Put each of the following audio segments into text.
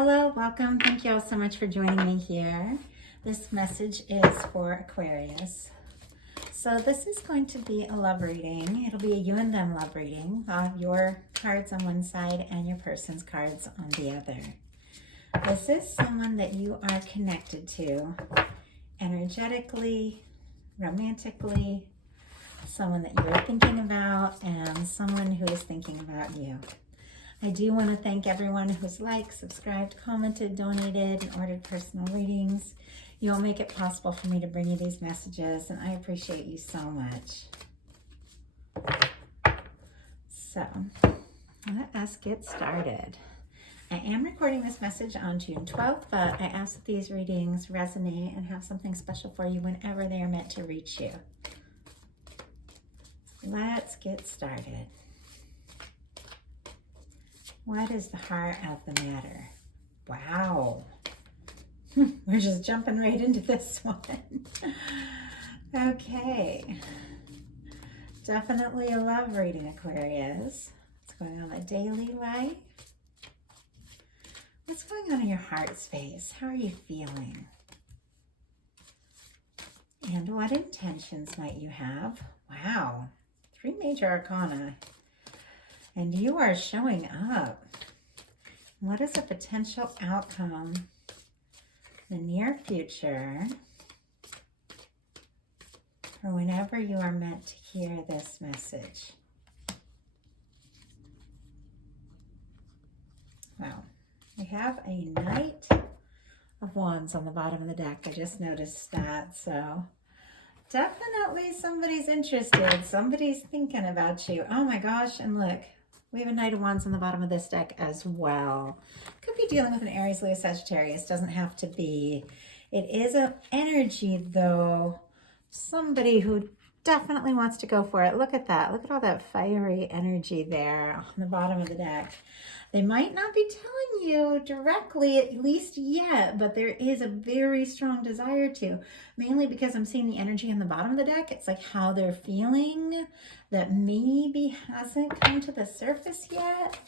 Hello, welcome. Thank you all so much for joining me here. This message is for Aquarius. So this is going to be a love reading. It'll be a you and them love reading. I'll have your cards on one side and your person's cards on the other. This is someone that you are connected to energetically, romantically, someone that you're thinking about, and someone who is thinking about you. I do want to thank everyone who's liked, subscribed, commented, donated, and ordered personal readings. You all make it possible for me to bring you these messages, and I appreciate you so much. So, let us get started. I am recording this message on June 12th, but I ask that these readings resonate and have something special for you whenever they are meant to reach you. Let's get started. What is the heart of the matter? Wow. We're just jumping right into this one. Okay. Definitely a love reading, Aquarius. What's going on in daily life? What's going on in your heart space? How are you feeling? And what intentions might you have? Wow. 3 major arcana. And you are showing up. What is a potential outcome in the near future or whenever you are meant to hear this message? Wow. We have a Knight of Wands on the bottom of the deck. I just noticed that. So definitely somebody's interested. Somebody's thinking about you. Oh my gosh. And look. We have a Knight of Wands on the bottom of this deck as well. Could be dealing with an Aries, Leo, Sagittarius. Doesn't have to be. It is an energy, though. Somebody who definitely wants to go for it. Look at that. Look at all that fiery energy there on the bottom of the deck. They might not be telling you directly, at least yet, but there is a very strong desire to. Mainly because I'm seeing the energy on the bottom of the deck. It's like how they're feeling that maybe hasn't come to the surface yet.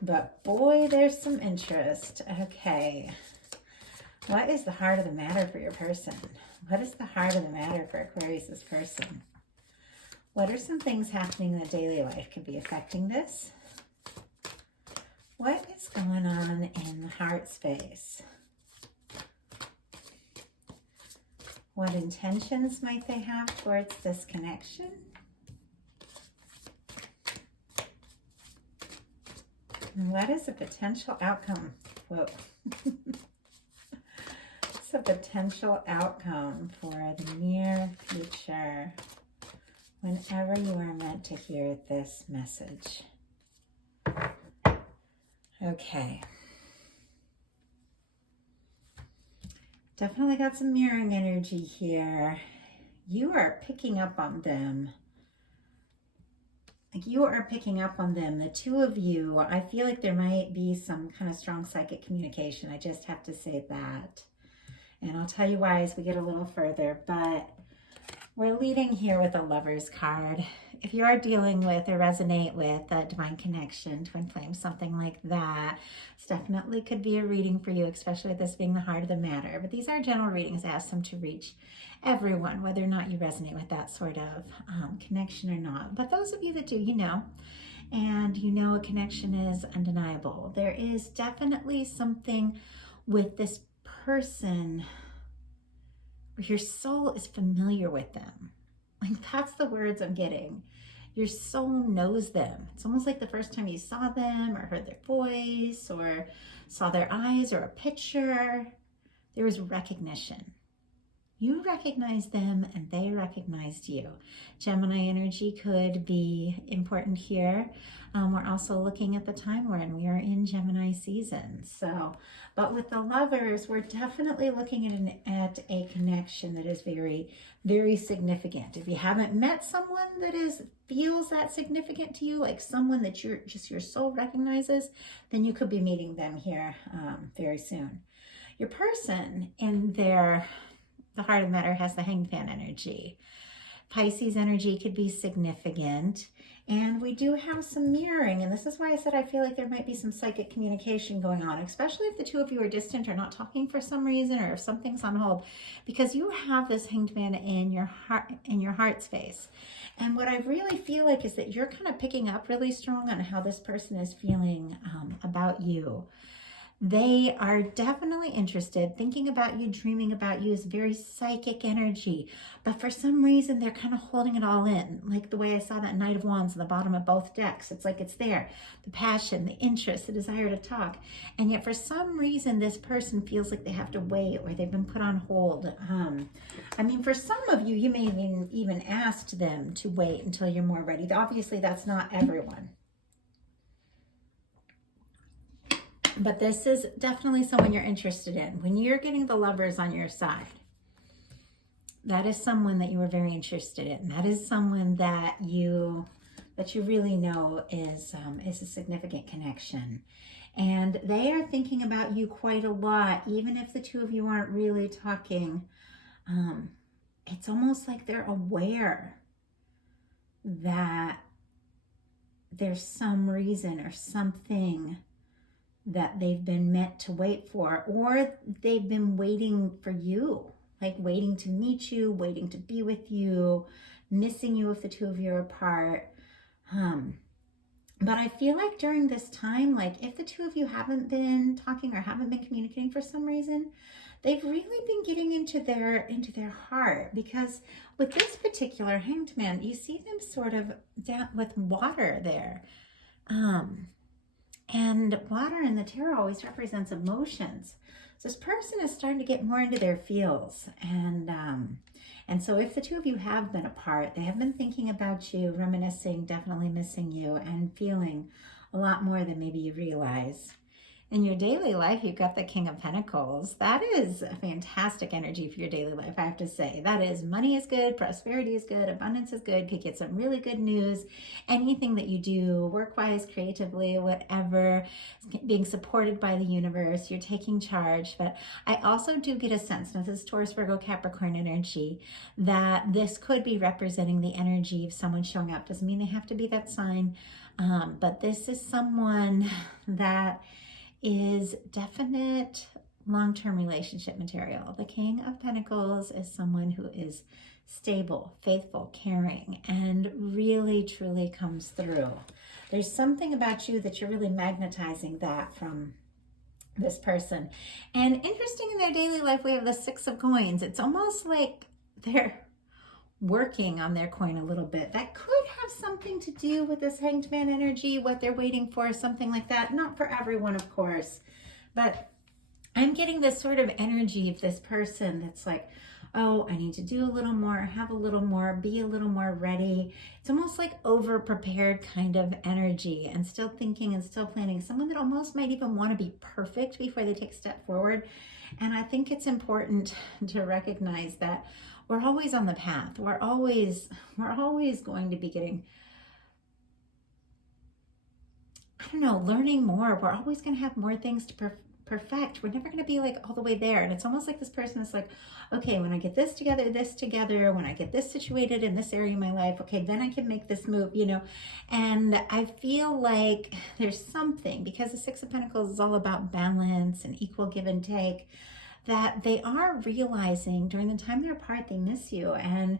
But boy, there's some interest. Okay. What is the heart of the matter for your person? What is the heart of the matter for Aquarius's person? What are some things happening in the daily life could be affecting this? What is going on in the heart space? What intentions might they have towards this connection? And what is a potential outcome? Whoa. What's a potential outcome for the near future whenever you are meant to hear this message? Okay. Definitely got some mirroring energy here. You are picking up on them. Like you are picking up on them. The two of you, I feel like there might be some kind of strong psychic communication. I just have to say that. And I'll tell you why as we get a little further. But we're leading here with a Lover's card. If you are dealing with or resonate with a divine connection, twin flame, something like that, this definitely could be a reading for you, especially with this being the heart of the matter. But these are general readings. I ask them to reach everyone, whether or not you resonate with that sort of connection or not. But those of you that do, you know, and you know a connection is undeniable. There is definitely something with this person where your soul is familiar with them. Like that's the words I'm getting. Your soul knows them. It's almost like the first time you saw them or heard their voice or saw their eyes or a picture, there was recognition. You recognized them and they recognized you. Gemini energy could be important here. We're also looking at the time we're in. We are in Gemini season. So, but with the lovers, we're definitely looking at a connection that is very, very significant. If you haven't met someone that feels that significant to you, like someone that your soul recognizes, then you could be meeting them here very soon. Your person in the heart of the matter has the hanged fan energy. Pisces energy could be significant. And we do have some mirroring, and this is why I said I feel like there might be some psychic communication going on, especially if the two of you are distant or not talking for some reason, or if something's on hold, because you have this Hanged Man in your heart space. And what I really feel like is that you're kind of picking up really strong on how this person is feeling about you. They are definitely interested. Thinking about you, dreaming about you is very psychic energy. But for some reason, they're kind of holding it all in. Like the way I saw that Knight of Wands on the bottom of both decks. It's like it's there. The passion, the interest, the desire to talk. And yet for some reason, this person feels like they have to wait, or they've been put on hold. I mean, for some of you, you may have even asked them to wait until you're more ready. Obviously, that's not everyone. But this is definitely someone you're interested in. When you're getting the Lovers on your side, that is someone that you are very interested in. That is someone that you really know is a significant connection. And they are thinking about you quite a lot, even if the two of you aren't really talking. It's almost like they're aware that there's some reason or something that they've been meant to wait for, or they've been waiting for you, like waiting to meet you, waiting to be with you, missing you if the two of you are apart. But I feel like during this time, like if the two of you haven't been talking or haven't been communicating for some reason, they've really been getting into their heart, because with this particular Hanged Man, you see them sort of down with water there. And water in the tarot always represents emotions. So this person is starting to get more into their feels. And so if the two of you have been apart, they have been thinking about you, reminiscing, definitely missing you, and feeling a lot more than maybe you realize. In your daily life, you've got the King of Pentacles. That is a fantastic energy for your daily life, I have to say. That is, money is good, prosperity is good, abundance is good, could get some really good news. Anything that you do, work-wise, creatively, whatever, being supported by the universe, you're taking charge. But I also do get a sense, now this is Taurus, Virgo, Capricorn energy, that this could be representing the energy of someone showing up. Doesn't mean they have to be that sign, but this is someone that is definite long-term relationship material. The King of Pentacles is someone who is stable, faithful, caring, and really truly comes through. There's something about you that you're really magnetizing that from this person. And interesting, in their daily life, we have the Six of Coins. It's almost like they're working on their coin a little bit. That could have something to do with this Hanged Man energy, what they're waiting for, something like that. Not for everyone, of course, but I'm getting this sort of energy of this person that's like, oh, I need to do a little more, have a little more, be a little more ready. It's almost like over-prepared kind of energy, and still thinking and still planning. Someone that almost might even want to be perfect before they take a step forward. And I think it's important to recognize that we're always on the path. We're always going to be getting, I don't know, learning more. We're always going to have more things to perfect. We're never going to be like all the way there. And it's almost like this person is like, okay, when I get this together, when I get this situated in this area of my life, okay, then I can make this move, you know. And I feel like there's something, because the Six of Pentacles is all about balance and equal give and take, that they are realizing during the time they're apart, they miss you, and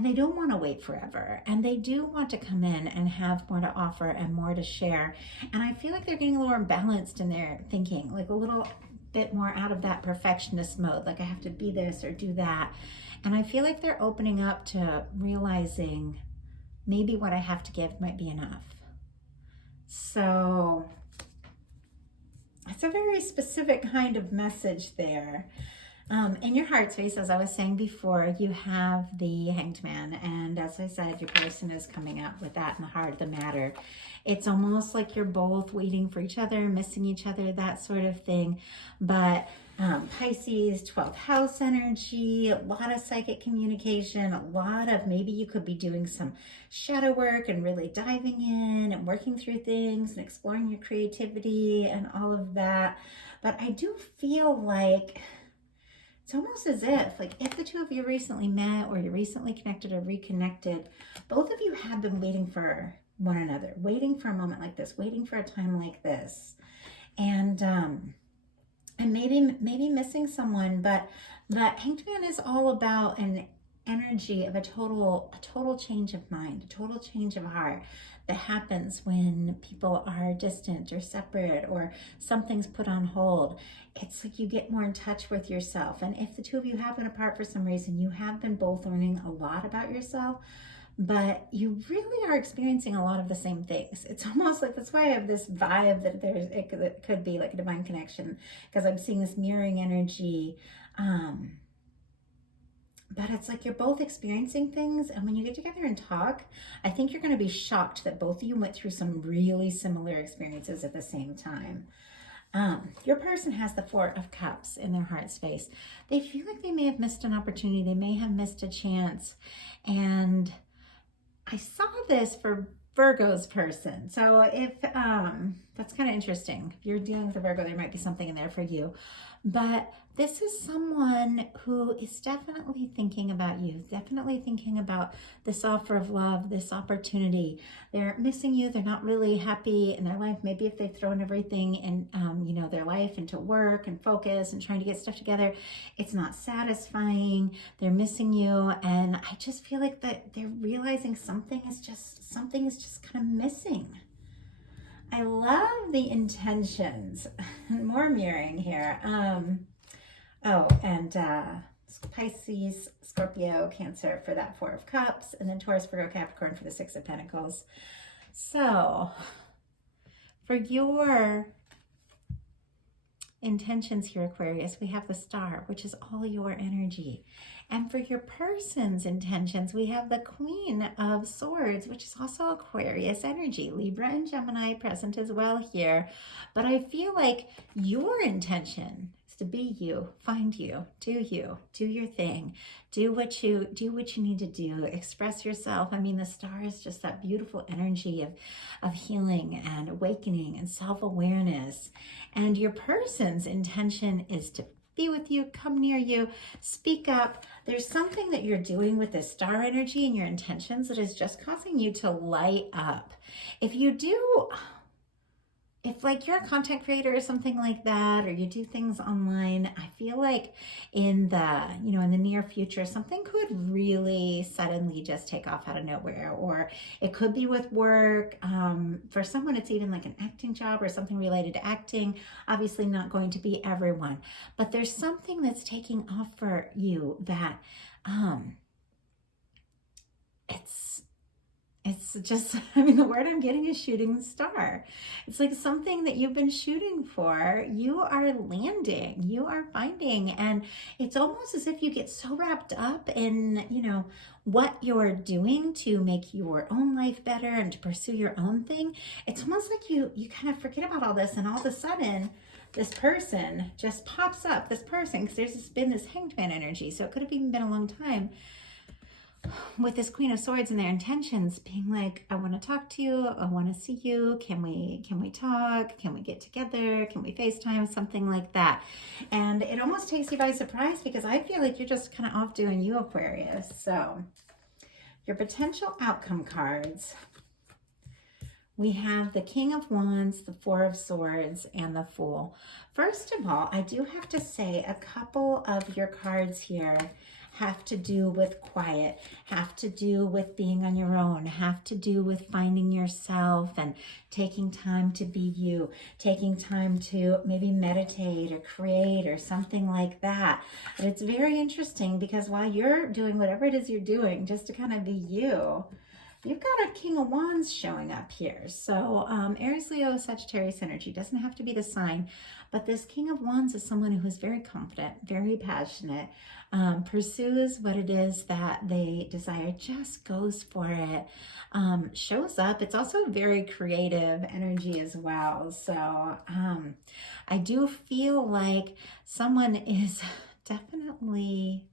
they don't want to wait forever, and they do want to come in and have more to offer and more to share. And I feel like they're getting a little more balanced in their thinking, like a little bit more out of that perfectionist mode, like I have to be this or do that. And I feel like they're opening up to realizing maybe what I have to give might be enough. So it's a very specific kind of message there. In your heart space, as I was saying before, you have the Hanged Man. And as I said, your person is coming up with that in the heart of the matter. It's almost like you're both waiting for each other, missing each other, that sort of thing. But Pisces, 12th house energy, a lot of psychic communication, a lot of, maybe you could be doing some shadow work and really diving in and working through things and exploring your creativity and all of that. But I do feel like it's almost as if the two of you recently met, or you're recently connected or reconnected, both of you have been waiting for one another, waiting for a moment like this, waiting for a time like this. And maybe missing someone, but the Hanged Man is all about an energy of a total change of mind, a total change of heart that happens when people are distant or separate or something's put on hold. It's like you get more in touch with yourself. And if the two of you have been apart for some reason, you have been both learning a lot about yourself, but you really are experiencing a lot of the same things. It's almost like, that's why I have this vibe that it could be like a divine connection, because I'm seeing this mirroring energy. But it's like you're both experiencing things, and when you get together and talk, I think you're going to be shocked that both of you went through some really similar experiences at the same time. Your person has the Four of Cups in their heart space. They feel like they may have missed an opportunity. They may have missed a chance. And I saw this for Virgo's person. So if, that's kind of interesting. If you're dealing with a Virgo, there might be something in there for you. But this is someone who is definitely thinking about you, definitely thinking about this offer of love, this opportunity. They're missing you. They're not really happy in their life. Maybe if they've thrown everything in, their life into work and focus and trying to get stuff together, it's not satisfying. They're missing you. And I just feel like that they're realizing something is just kind of missing. I love the intentions. More mirroring here. Pisces, Scorpio, Cancer for that Four of Cups, and then Taurus, Virgo, Capricorn for the Six of Pentacles. So for your intentions here, Aquarius, we have the Star, which is all your energy. And for your person's intentions, we have the Queen of Swords, which is also Aquarius energy. Libra and Gemini present as well here. But I feel like your intention is to be you, find you, do your thing, do what you need to do, express yourself. I mean, the Star is just that beautiful energy of healing and awakening and self-awareness. And your person's intention is to be with you, come near you, speak up. There's something that you're doing with this Star energy and your intentions that is just causing you to light up. If like you're a content creator or something like that, or you do things online, I feel like in the near future, something could really suddenly just take off out of nowhere, or it could be with work. For someone, it's even like an acting job or something related to acting. Obviously not going to be everyone, but there's something that's taking off for you that, it's just, the word I'm getting is shooting star. It's like something that you've been shooting for, you are landing, you are finding, and it's almost as if you get so wrapped up in, what you're doing to make your own life better and to pursue your own thing. It's almost like you kind of forget about all this, and all of a sudden, this person just pops up, because there's been this Hanged Man energy, so it could have even been a long time, with this Queen of Swords and their intentions being like, I want to talk to you, I want to see you, can we talk, can we get together, can we FaceTime, something like that. And it almost takes you by surprise, because I feel like you're just kind of off doing you, Aquarius. So your potential outcome cards, we have the King of Wands, the Four of Swords, and the Fool. First of all, I do have to say a couple of your cards here have to do with quiet, have to do with being on your own, have to do with finding yourself and taking time to be you, taking time to maybe meditate or create or something like that. But it's very interesting, because while you're doing whatever it is you're doing just to kind of be you, you've got a King of Wands showing up here. So Aries, Leo, Sagittarius energy doesn't have to be the sign, but this King of Wands is someone who is very confident, very passionate, pursues what it is that they desire, just goes for it, shows up. It's also very creative energy as well. So I do feel like someone is definitely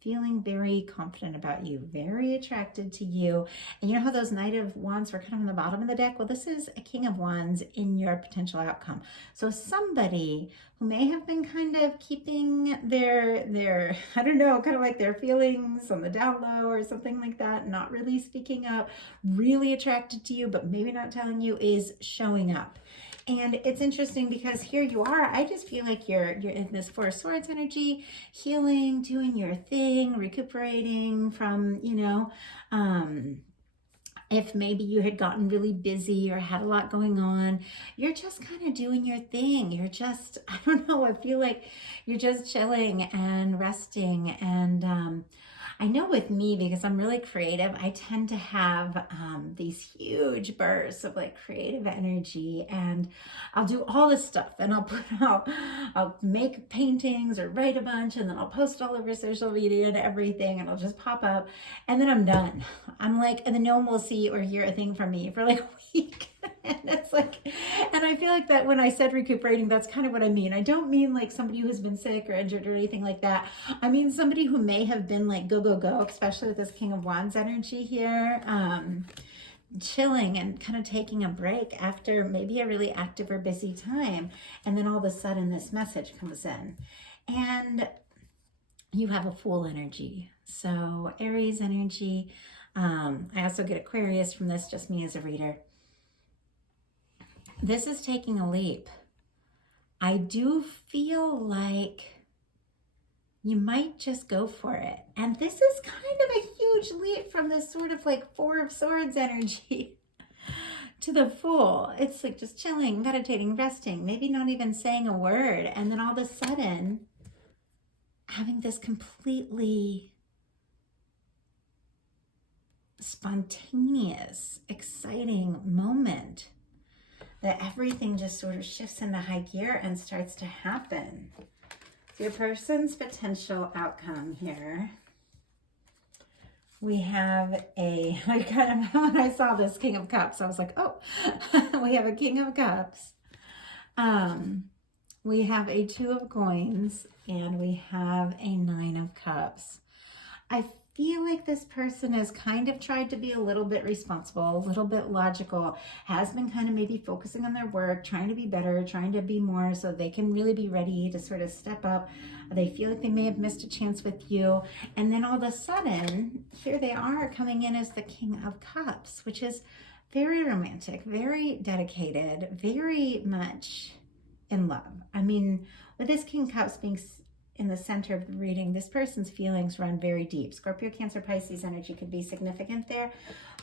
feeling very confident about you, very attracted to you. And you know how those Knight of Wands were kind of on the bottom of the deck? Well, this is a King of Wands in your potential outcome. So somebody who may have been kind of keeping their I don't know, kind of like their feelings on the down low or something like that, not really speaking up, really attracted to you, but maybe not telling you, is showing up. And it's interesting because here you are. I just feel like you're in this Four of Swords energy, healing, doing your thing, recuperating from, if maybe you had gotten really busy or had a lot going on, you're just kind of doing your thing. You're just, I don't know, I feel like you're just chilling and resting. And I know with me, because I'm really creative, I tend to have these huge bursts of like creative energy, and I'll do all this stuff, and I'll make paintings or write a bunch, and then I'll post all over social media and everything, and I'll just pop up, and then I'm done. I'm like, and then no one will see or hear a thing from me for like a week. And it's like, and I feel like that when I said recuperating, that's kind of what I mean. I don't mean like somebody who's been sick or injured or anything like that. I mean somebody who may have been like go, go, go, especially with this King of Wands energy here, chilling and kind of taking a break after maybe a really active or busy time. And then all of a sudden this message comes in. And you have a Fool energy. So Aries energy. I also get Aquarius from this, just me as a reader. This is taking a leap. I do feel like you might just go for it. And this is kind of a huge leap from this sort of like Four of Swords energy to the Fool. It's like just chilling, meditating, resting, maybe not even saying a word. And then all of a sudden, having this completely spontaneous, exciting moment that everything just sort of shifts into high gear and starts to happen. So your person's potential outcome here. We have I kind of, when I saw this King of Cups, I was like, oh, we have a King of Cups. We have a Two of Coins, and we have a Nine of Cups. I feel like this person has kind of tried to be a little bit responsible, a little bit logical, has been kind of maybe focusing on their work, trying to be better, trying to be more so they can really be ready to sort of step up. They feel like they may have missed a chance with you. And then all of a sudden, here they are coming in as the King of Cups, which is very romantic, very dedicated, very much in love. I mean, with this King of Cups being in the center of the reading, this person's feelings run very deep. Scorpio, Cancer, Pisces energy could be significant there.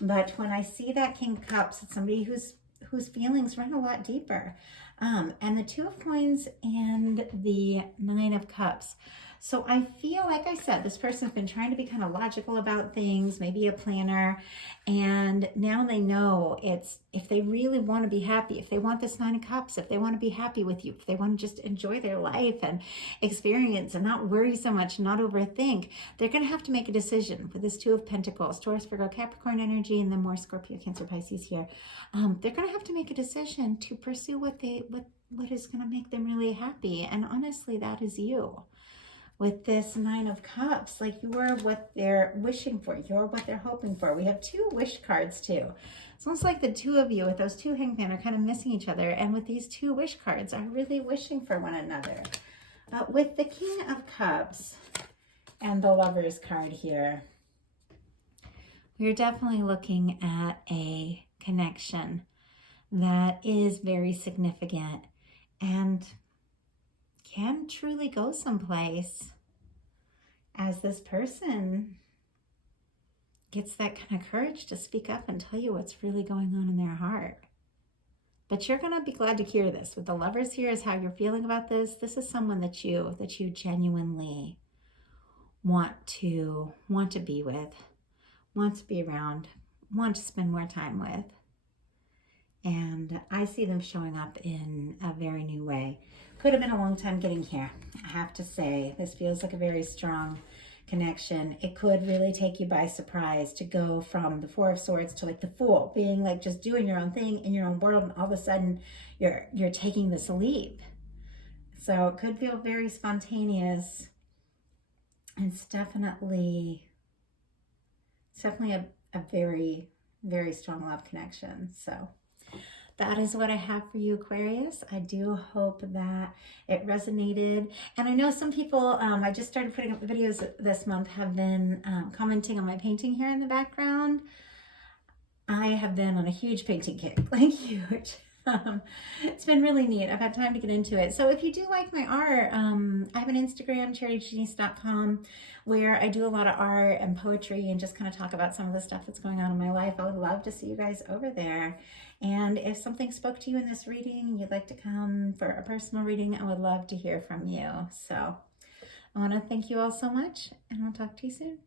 But when I see that King of Cups, it's somebody whose feelings run a lot deeper. And the Two of Coins and the Nine of Cups. So I feel, like I said, this person's been trying to be kind of logical about things, maybe a planner, and now they know it's, if they really want to be happy, if they want this Nine of Cups, if they want to be happy with you, if they want to just enjoy their life and experience and not worry so much, not overthink, they're going to have to make a decision with this Two of Pentacles, Taurus, Virgo, Capricorn energy, and then more Scorpio, Cancer, Pisces here. They're going to have to make a decision to pursue what is going to make them really happy. And honestly, that is you. With this Nine of Cups, like you are what they're wishing for. You're what they're hoping for. We have two wish cards too. It's almost like the two of you with those two hangmen are kind of missing each other. And with these two wish cards are really wishing for one another. But with the King of Cups and the Lovers card here, we're definitely looking at a connection that is very significant and can truly go someplace as this person gets that kind of courage to speak up and tell you what's really going on in their heart. But you're going to be glad to hear this. With the Lovers here is how you're feeling about this. This is someone that you genuinely want to be with, want to be around, want to spend more time with. And I see them showing up in a very new way. Could have been a long time getting here, I have to say. This feels like a very strong connection. It could really take you by surprise to go from the Four of Swords to like the Fool, being like just doing your own thing in your own world, and all of a sudden you're taking this leap. So it could feel very spontaneous. it's definitely a very, very strong love connection. So that is what I have for you, Aquarius. I do hope that it resonated. And I know some people, I just started putting up videos this month, have been commenting on my painting here in the background. I have been on a huge painting kick, like huge. It's been really neat. I've had time to get into it. So if you do like my art, I have an Instagram, charityjanice.com, where I do a lot of art and poetry and just kind of talk about some of the stuff that's going on in my life. I would love to see you guys over there. And if something spoke to you in this reading and you'd like to come for a personal reading, I would love to hear from you. So I want to thank you all so much, and I'll talk to you soon.